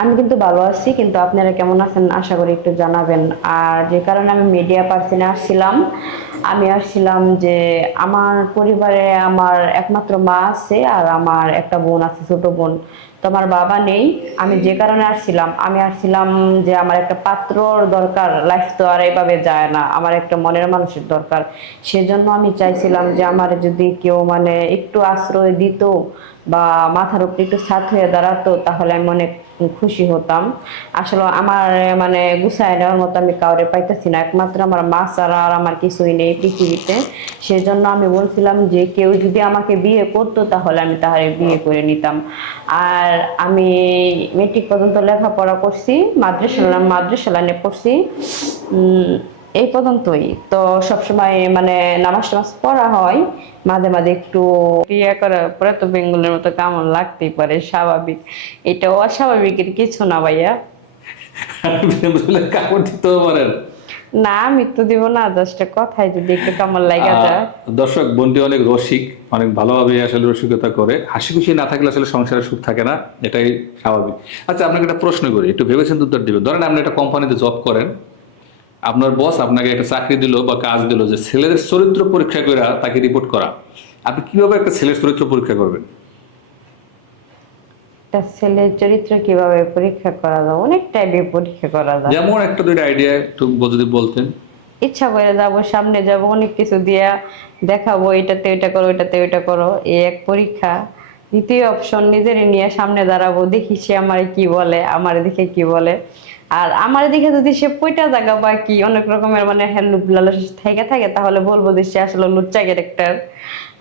আমি কিন্তু ভালো আছি, কিন্তু আপনারা কেমন আছেন আশা করি একটু জানাবেন। আর যে কারণে আমি মিডিয়া পার্সনে আসছিলাম, আমি আসছিলাম যে আমার পরিবারে আমার একমাত্র মা আছে আর আমার একটা বোন আছে, ছোট বোন। তো আমার বাবা নেই, আমি যে কারণে আসছিলাম, আমি আসছিলাম যে আমার একটা পাত্রর দরকার লাইফ তো আর এভাবে যায় না, আমার একটা মনের মানুষের দরকার। সেজন্য আমি চাইছিলাম যে আমার যদি কেউ মানে একটু আশ্রয় দিত বা মাথার উপরে একটু ছাদ হয়ে দাঁড়াতো তাহলে আমি অনেক খুশি হতাম। আসলে আমার মানে গুছায় নেওয়ার মতো আমি কাউরে পাইতেছি না। একমাত্র আমার মা ছাড়া আর আমার কিছুই নেই পৃথিবীতে। সেজন্য আমি বলছিলাম যে, কেউ যদি আমাকে বিয়ে করতো তাহলে আমি তাহারে বিয়ে করে নিতাম। আর আমি মেট্রিক পর্যন্ত লেখাপড়া করছি, মাদ্রাসা মাদ্রাসা লাইনে পড়ছি। এই পর্যন্তই। তো সবসময় মানে নামাজ টামাজ পড়া হয় মাঝে মাঝে একটু ক্রিয়া করার পরে তো বেঙ্গলের মতো কেমন লাগতেই পারে স্বাভাবিক। এটা অস্বাভাবিকের কিছু না ভাইয়া। পারেন। না দিব না জাস্ট কথাই যদি একটু কেমন লাগা যায়। দর্শক বোনটি অনেক রসিক অনেক ভালোভাবে আসলে রসিকতা করে। হাসি খুশি না থাকলে আসলে সংসারে সুখ থাকে না এটাই স্বাভাবিক। আচ্ছা আপনাকে একটা প্রশ্ন করি একটু ভেবেছেন উত্তর দিবেন। ধরেন আপনি একটা কোম্পানিতে জব করেন আপনার বস আপনাকে একটা চাকরি দিল বা কাজ দিল যে ছেলেদের চরিত্র পরীক্ষা করে তাকে রিপোর্ট করা। আপনি কীভাবে একটা ছেলের চরিত্র পরীক্ষা করবেন? একটা ছেলের চরিত্র কীভাবে পরীক্ষা করা যায়? অনেক টাইপের পরীক্ষা করা যায়। যেমন একটা দুইটা আইডিয়া একটু যদি বলতেন। ইচ্ছা করে যাব সামনে যাব অনেক কিছু দিয়া দেখাবো এটাতে এটা করো এটাতে ওইটা করো। এই এক পরীক্ষা। দ্বিতীয় অপশন নিজেরই নিয়ে সামনে দাঁড়াবো দেখি সে আমার কি বলে আমার দিকে কি বলে। আর আমার দিকে যদি সে পয়টা জায়গা বা কি অনেক রকমের মানে হ্যান্ডলুপ লালস থেকে থাকে তাহলে বলব যে সে আসলে লুচ্চা ক্যারেক্টার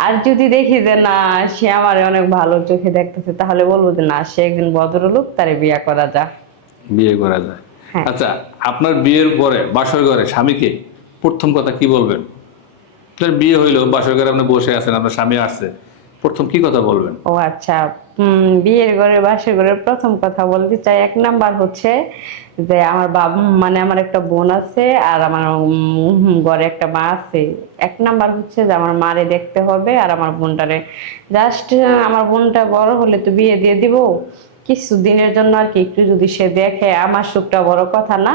আর যদি দেখি যে না সে আমার অনেক ভালো চোখে দেখতেছে তাহলে বলব যে না সে একজন ভদ্রলোক তারে বিয়া করা যা বিয়ে করা যায়। হ্যাঁ। আচ্ছা আপনার বিয়ের পরে বাসর ঘরে স্বামীকে প্রথম কথা কি বলবেন? বিয়ে হইল বাসর ঘরে আপনি বসে আছেন আপনার স্বামী আসছে। প্রথম কি কথা বলবেন? ও আচ্ছা বিয়ের ঘরে, বাসের ঘরের প্রথম কথা বলতে চাই, এক নাম্বার হচ্ছে যে আমার বাবা মানে আমার একটা বোন আছে আর আমার ঘরে একটা মা আছে। এক নাম্বার হচ্ছে যে আমার মারে দেখতে হবে আর আমার বোনটারে। জাস্ট আমার বোনটা বড় হলে তো বিয়ে দিয়ে দিব। কিছু দিনের জন্য আর কি, একটু যদি সে দেখে আমার সুখটা বড় কথা না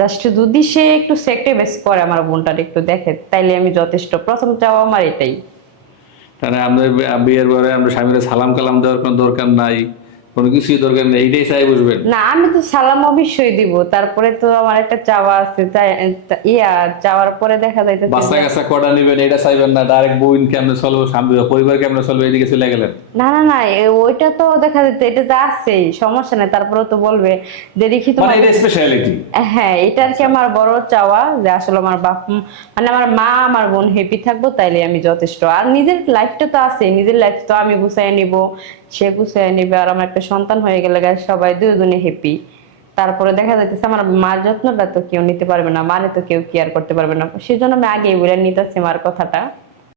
জাস্ট যদি সে একটু স্যাক্রিফাইস করে আমার বোনটার একটু দেখে, তাইলে আমি যথেষ্ট। প্রথম চাওয়া আমার এটাই। মানে আপনার বিয়ের পরে আপনার স্বামীরা সালাম কালাম দেওয়ার কোনো দরকার নাই। কোনো কিছুই দরকার নেই এইটাই চাই বুঝবেন। না আমি তো সালাম অবশ্যই দিব। তারপরে তো আমার একটা চাওয়া আছে চাই- ইয়া চাওয়ার পরে দেখা যাইতেছে বাচ্চা যে- কাচ্চা কটা নিবেন এটা চাইবেন না ডাইরেক্ট বউন কেমনে চলবো স্বামী পরিবার কেমনে চলবে এদিকে চলে গেলেন। না না না ওইটা তো দেখা যাচ্ছে এটা তো আছেই সমস্যা নেই তারপরে তো বলবে যে দেখি মানে এটা স্পেশালিটি হ্যাঁ এটা আর কি আমার বড় চাওয়া যে আসলে আমার বাপ মানে আমার মা আমার বোন হ্যাপি থাকব তাইলে আমি যথেষ্ট। আর নিজের লাইফটা তো আছে নিজের লাইফ তো আমি গুছাই নিব সে গুছাই নিবে আর আমার একটা সন্তান হয়ে গেলে গায়ে সবাই দুজনে হ্যাপি তারপরে দেখা যাচ্ছে আমার মার যত্নটা তো কেউ নিতে পারবে না মানে তো কেউ কেয়ার করতে পারবে না। সেজন্য আমি আগেই বলে নিতেছি মার কথাটা।